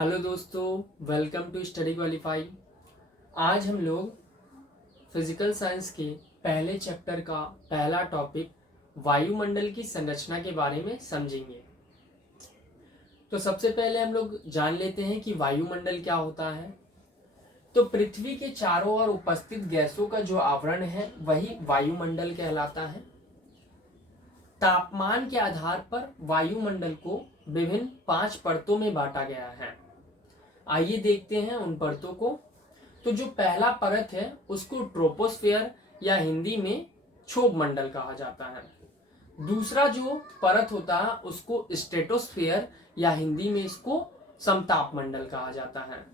Hello दोस्तों, welcome to study qualify. आज हम लोग फिजिकल साइंस के पहले चैप्टर का पहला टॉपिक वायुमंडल की संरचना के बारे में समझेंगे। तो सबसे पहले हम लोग जान लेते हैं कि वायुमंडल क्या होता है। तो पृथ्वी के चारों ओर उपस्थित गैसों का जो आवरण है वही वायुमंडल कहलाता है। तापमान के आधार पर वायुमंडल को विभिन्न 5 परतों में बांटा गया है। आइए देखते हैं उन परतों को। तो जो पहला परत है उसको ट्रोपोस्फेयर या हिंदी में क्षोभ मंडल कहा जाता है। दूसरा जो परत होता है उसको स्ट्रेटोस्फेयर या हिंदी में इसको समताप मंडल कहा जाता है।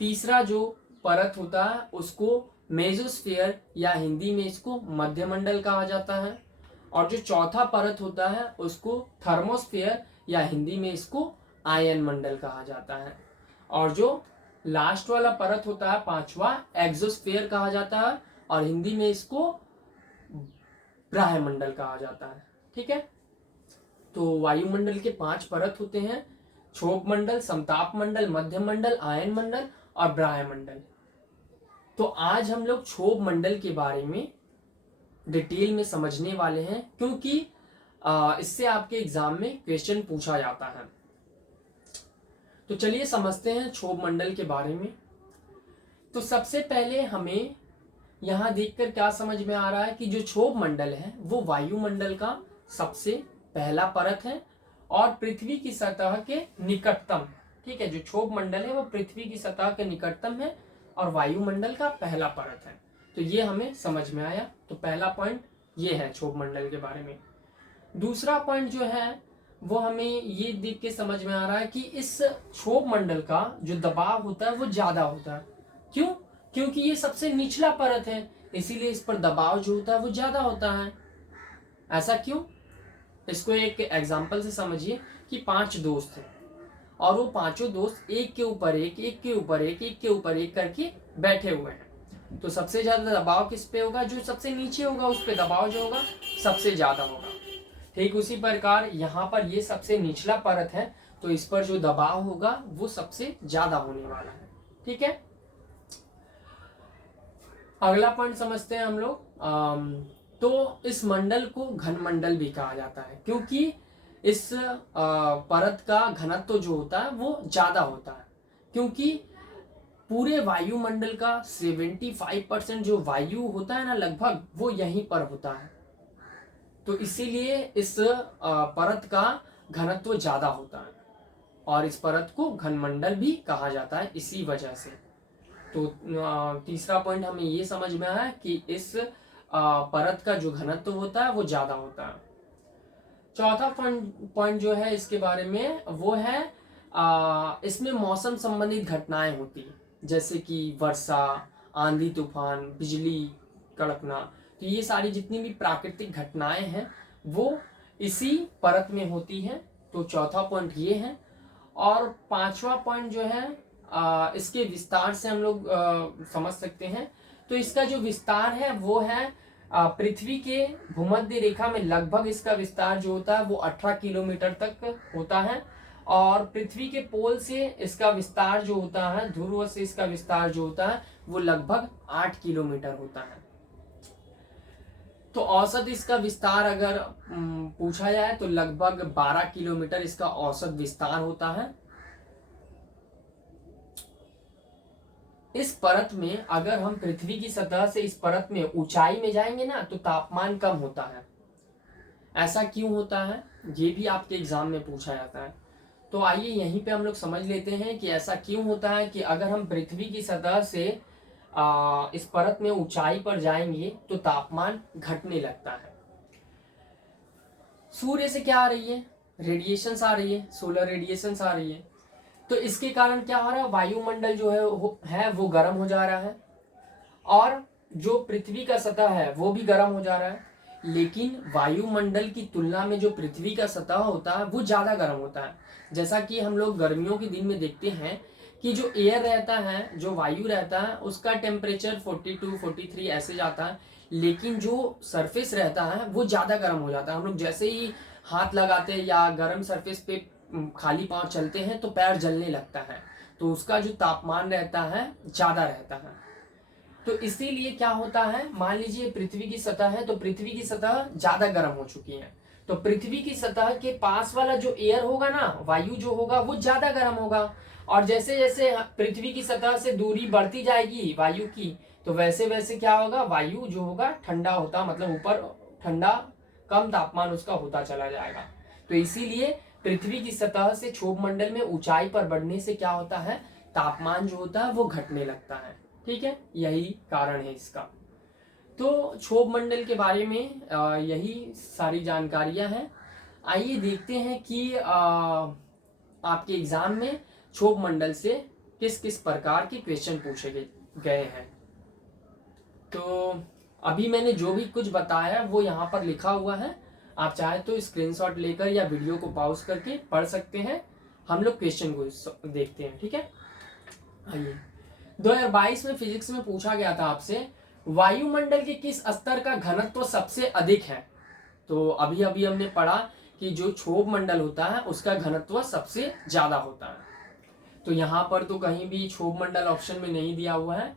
तीसरा जो परत होता है उसको मेसोस्फेयर या हिंदी में इसको मध्यमंडल कहा जाता है। और जो चौथा परत होता है उसको थर्मोस्फेयर या हिंदी में इसको आयन मंडल कहा जाता है। और जो लास्ट वाला परत होता है पांचवा, एक्सोस्फेयर कहा जाता है और हिंदी में इसको ब्रह्मंडल कहा जाता है। ठीक है, तो वायुमंडल के 5 परत होते हैं: क्षोभ मंडल, समताप मंडल, मध्य मंडल, आयन मंडल और ब्रह्मंडल। तो आज हम लोग क्षोभ मंडल के बारे में डिटेल में समझने वाले हैं, क्योंकि इससे आपके एग्जाम में क्वेश्चन पूछा जाता है। तो चलिए समझते हैं क्षोभ मंडल के बारे में। तो सबसे पहले हमें यहां देखकर क्या समझ में आ रहा है कि जो क्षोभ मंडल है वो वायुमंडल का सबसे पहला परत है और पृथ्वी की सतह के निकटतम। ठीक है, जो क्षोभ मंडल है वो पृथ्वी की सतह के निकटतम है और वायुमंडल का पहला परत है। तो ये हमें समझ में आया। तो पहला पॉइंट ये है क्षोभ मंडल के बारे में। दूसरा पॉइंट जो है वो हमें ये देख के समझ में आ रहा है कि इस क्षोभ मंडल का जो दबाव होता है वो ज्यादा होता है। क्यों? क्योंकि ये सबसे निचला परत है, इसीलिए इस पर दबाव जो होता है वो ज्यादा होता है। ऐसा क्यों? इसको एक एग्जांपल से समझिए कि 5 दोस्त हैं और वो पांचों दोस्त एक के ऊपर एक, एक के ऊपर एक, एक के ऊपर एक करके बैठे हुए हैं। तो सबसे ज्यादा दबाव किस पे होगा? जो सबसे नीचे होगा उस पे दबाव जो होगा सबसे ज्यादा होगा। ठीक उसी प्रकार यहाँ पर ये सबसे निचला परत है, तो इस पर जो दबाव होगा वो सबसे ज्यादा होने वाला है। ठीक है, अगला पॉइंट समझते हैं हम लोग। तो इस मंडल को घन मंडल भी कहा जाता है, क्योंकि इस परत का घनत्व जो होता है वो ज्यादा होता है। क्योंकि पूरे वायुमंडल का 75% जो वायु होता है ना, लगभग वो यहीं पर होता है। तो इसीलिए इस परत का घनत्व ज्यादा होता है और इस परत को घनमंडल भी कहा जाता है इसी वजह से। तो तीसरा पॉइंट हमें ये समझ में आया कि इस परत का जो घनत्व होता है वो ज्यादा होता है। चौथा पॉइंट जो है इसके बारे में वो है इसमें मौसम संबंधित घटनाएं होती है, जैसे कि वर्षा, आंधी तूफान, बिजली कड़कना। तो ये सारी जितनी भी प्राकृतिक घटनाएं हैं वो इसी परत में होती हैं। तो चौथा पॉइंट ये है। और पांचवा पॉइंट जो है इसके विस्तार से हम लोग समझ सकते हैं। तो इसका जो विस्तार है वो है पृथ्वी के भूमध्य रेखा में लगभग इसका विस्तार जो होता है वो 18 किलोमीटर तक होता है। और पृथ्वी के पोल से इसका विस्तार जो होता है, ध्रुव से इसका विस्तार जो होता है वो लगभग 8 किलोमीटर होता है। तो औसत इसका विस्तार अगर पूछा जाए तो लगभग 12 किलोमीटर इसका औसत विस्तार होता है। इस परत में अगर हम पृथ्वी की सतह से इस परत में ऊंचाई में जाएंगे ना तो तापमान कम होता है। ऐसा क्यों होता है ये भी आपके एग्जाम में पूछा जाता है। तो आइए यहीं पे हम लोग समझ लेते हैं कि ऐसा क्यों होता है कि अगर हम पृथ्वी की सतह से इस परत में ऊंचाई पर जाएंगे तो तापमान घटने लगता है। सूर्य से क्या आ रही है? रेडिएशंस आ रही है, सोलर रेडिएशंस आ रही है। तो इसके कारण क्या हो रहा है? वायुमंडल जो है वो गर्म हो जा रहा है और जो पृथ्वी का सतह है वो भी गर्म हो जा रहा है। लेकिन वायुमंडल की तुलना में जो पृथ्वी का सतह होता है वो ज्यादा गर्म होता है। जैसा कि हम लोग गर्मियों के दिन में देखते हैं कि जो एयर रहता है, जो वायु रहता है, उसका टेम्परेचर 42 43 ऐसे जाता है, लेकिन जो सरफेस रहता है वो ज्यादा गर्म हो जाता है। हम लोग जैसे ही हाथ लगाते हैं या गर्म सरफेस पे खाली पांव चलते हैं तो पैर जलने लगता है। तो उसका जो तापमान रहता है ज़्यादा रहता है। तो इसीलिए क्या होता है, मान लीजिए पृथ्वी की सतह है, तो पृथ्वी की सतह ज़्यादा गर्म हो चुकी है, तो पृथ्वी की सतह के पास वाला जो एयर होगा ना, वायु जो होगा वो ज़्यादा गर्म होगा। और जैसे जैसे पृथ्वी की सतह से दूरी बढ़ती जाएगी वायु की, तो वैसे वैसे क्या होगा, वायु जो होगा ठंडा होता, मतलब ऊपर ठंडा, कम तापमान उसका होता चला जाएगा। तो इसीलिए पृथ्वी की सतह से क्षोभ मंडल में ऊंचाई पर बढ़ने से क्या होता है, तापमान जो होता है वो घटने लगता है। ठीक है, यही कारण है इसका। तो क्षोभ मंडल के बारे में यही सारी जानकारियां हैं। आइए देखते हैं कि आपके एग्जाम में क्षोभ मंडल से किस किस प्रकार के क्वेश्चन पूछे गए हैं। तो अभी मैंने जो भी कुछ बताया वो यहाँ पर लिखा हुआ है, आप चाहे तो स्क्रीनशॉट लेकर या वीडियो को पॉज करके पढ़ सकते हैं। हम लोग क्वेश्चन को देखते हैं। ठीक है, आइए। 2022 में फिजिक्स में पूछा गया था आपसे, वायुमंडल के किस स्तर का घनत्व सबसे अधिक है। तो अभी अभी हमने पढ़ा कि जो क्षोभ मंडल होता है उसका घनत्व सबसे ज्यादा होता है। तो यहाँ पर तो कहीं भी क्षोभ मंडल ऑप्शन में नहीं दिया हुआ है।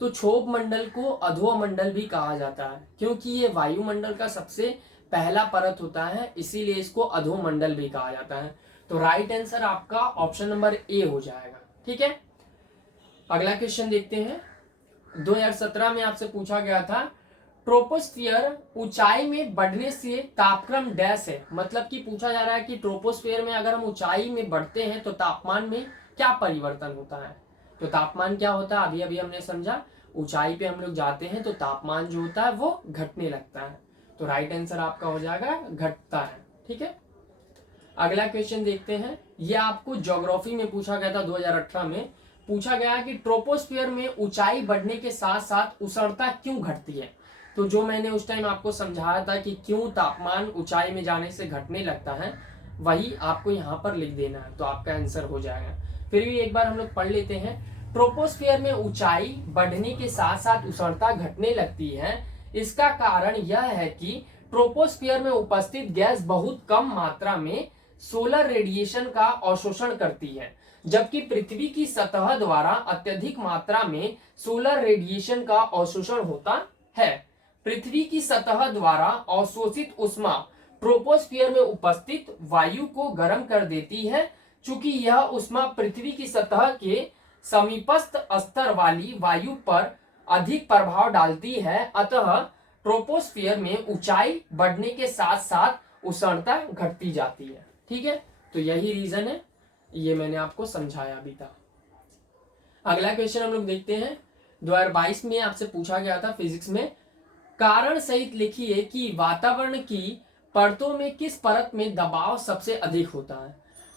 तो क्षोभ मंडल को अधोमंडल भी कहा जाता है, क्योंकि ये वायुमंडल का सबसे पहला परत होता है, इसीलिए इसको अधोमंडल भी कहा जाता है। तो राइट आंसर आपका ऑप्शन नंबर ए हो जाएगा। ठीक है, अगला क्वेश्चन देखते हैं। 2017 में आपसे पूछा गया था, ट्रोपोस्फियर ऊंचाई में बढ़ने से तापक्रम डैश है। मतलब कि पूछा जा रहा है कि ट्रोपोस्फियर में अगर हम ऊंचाई में बढ़ते हैं तो तापमान में क्या परिवर्तन होता है। तो तापमान क्या होता है, अभी अभी हमने समझा, ऊंचाई पे हम लोग जाते हैं तो तापमान जो होता है वो घटने लगता है। तो राइट आंसर आपका हो जाएगा घटता है। ठीक है, अगला क्वेश्चन देखते हैं। ये आपको ज्योग्राफी में पूछा गया था, 2018 में पूछा गया कि ट्रोपोस्फियर में ऊंचाई बढ़ने के साथ साथ उष्णता क्यों घटती है। तो जो मैंने उस टाइम आपको समझाया था कि क्यों तापमान ऊंचाई में जाने से घटने लगता है, वही आपको यहाँ पर लिख देना है, तो आपका आंसर हो जाएगा। फिर भी एक बार हम लोग पढ़ लेते हैं। ट्रोपोस्फियर में ऊंचाई बढ़ने के साथ साथ उष्णता घटने लगती है। इसका कारण यह है कि ट्रोपोस्फियर में उपस्थित गैस बहुत कम मात्रा में सोलर रेडिएशन का अवशोषण करती है, जबकि पृथ्वी की सतह द्वारा अत्यधिक मात्रा में सोलर रेडिएशन का अवशोषण होता है। पृथ्वी की सतह द्वारा अवशोषित ऊष्मा ट्रोपोस्फियर में उपस्थित वायु को गर्म कर देती है। चूंकि यह ऊष्मा पृथ्वी की सतह के समीपस्थ स्तर वाली वायु पर अधिक प्रभाव डालती है, अतः ट्रोपोस्फियर में ऊंचाई बढ़ने के साथ साथ उष्णता घटती जाती है। ठीक है, तो यही रीजन है, ये मैंने आपको समझाया अभी था। अगला क्वेश्चन हम लोग देखते हैं। 2022 में आपसे पूछा गया था फिजिक्स में, कारण सहित लिखिए कि वातावरण की परतों में किस परत में दबाव सबसे अधिक होता है।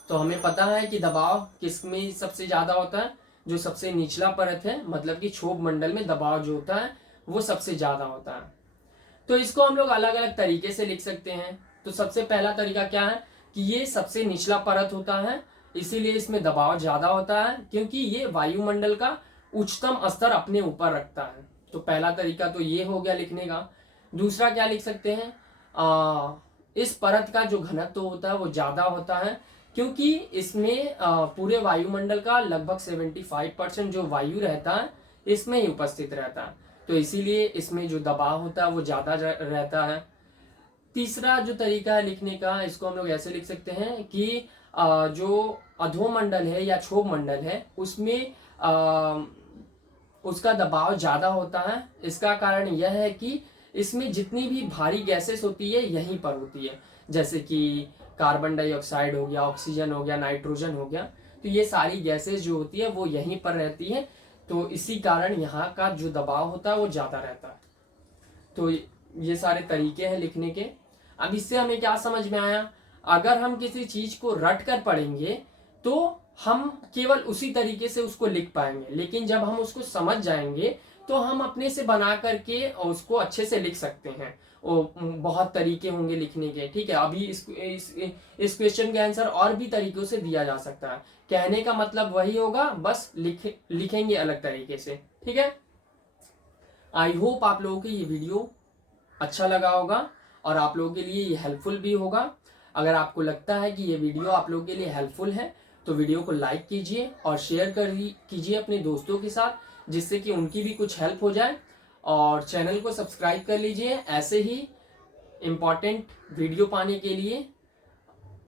तो हमें पता है कि दबाव किस में सबसे ज्यादा होता है, जो सबसे निचला परत है, मतलब कि क्षोभ मंडल में दबाव जो होता है वो सबसे ज्यादा होता है। तो इसको हम लोग अलग अलग तरीके से लिख सकते हैं। तो सबसे पहला तरीका क्या है कि ये सबसे निचला परत होता है, इसीलिए इसमें दबाव ज्यादा होता है, क्योंकि ये वायुमंडल का उच्चतम स्तर अपने ऊपर रखता है। तो पहला तरीका तो ये हो गया लिखने का। दूसरा क्या लिख सकते हैं, इस परत का जो घनत्व होता है वो ज्यादा होता है, क्योंकि इसमें पूरे वायुमंडल का लगभग 75% जो वायु रहता है इसमें ही उपस्थित रहता है, तो इसीलिए इसमें जो दबाव होता है वो ज्यादा रहता है। तीसरा जो तरीका है लिखने का, इसको हम लोग ऐसे लिख सकते हैं कि जो अधोमंडल है या क्षोभ मंडल है उसमें उसका दबाव ज्यादा होता है। इसका कारण यह है कि इसमें जितनी भी भारी गैसेस होती है यहीं पर होती है, जैसे कि कार्बन डाइऑक्साइड हो गया, ऑक्सीजन हो गया, नाइट्रोजन हो गया, तो ये सारी गैसेस जो होती है वो यहीं पर रहती है, तो इसी कारण यहाँ का जो दबाव होता है वो ज्यादा रहता है। तो ये सारे तरीके हैं लिखने के। अब इससे हमें क्या समझ में आया, अगर हम किसी चीज को रट कर पढ़ेंगे तो हम केवल उसी तरीके से उसको लिख पाएंगे, लेकिन जब हम उसको समझ जाएंगे तो हम अपने से बना करके उसको अच्छे से लिख सकते हैं। बहुत तरीके होंगे लिखने के। ठीक है, अभी इस क्वेश्चन का आंसर और भी तरीकों से दिया जा सकता है, कहने का मतलब वही होगा, बस लिखेंगे अलग तरीके से। ठीक है, आई होप आप लोगों को ये वीडियो अच्छा लगा होगा और आप लोगों के लिए ये हेल्पफुल भी होगा। अगर आपको लगता है कि ये वीडियो आप लोगों के लिए हेल्पफुल है तो वीडियो को लाइक कीजिए और शेयर कीजिए अपने दोस्तों के साथ, जिससे कि उनकी भी कुछ हेल्प हो जाए। और चैनल को सब्सक्राइब कर लीजिए ऐसे ही इम्पॉर्टेंट वीडियो पाने के लिए।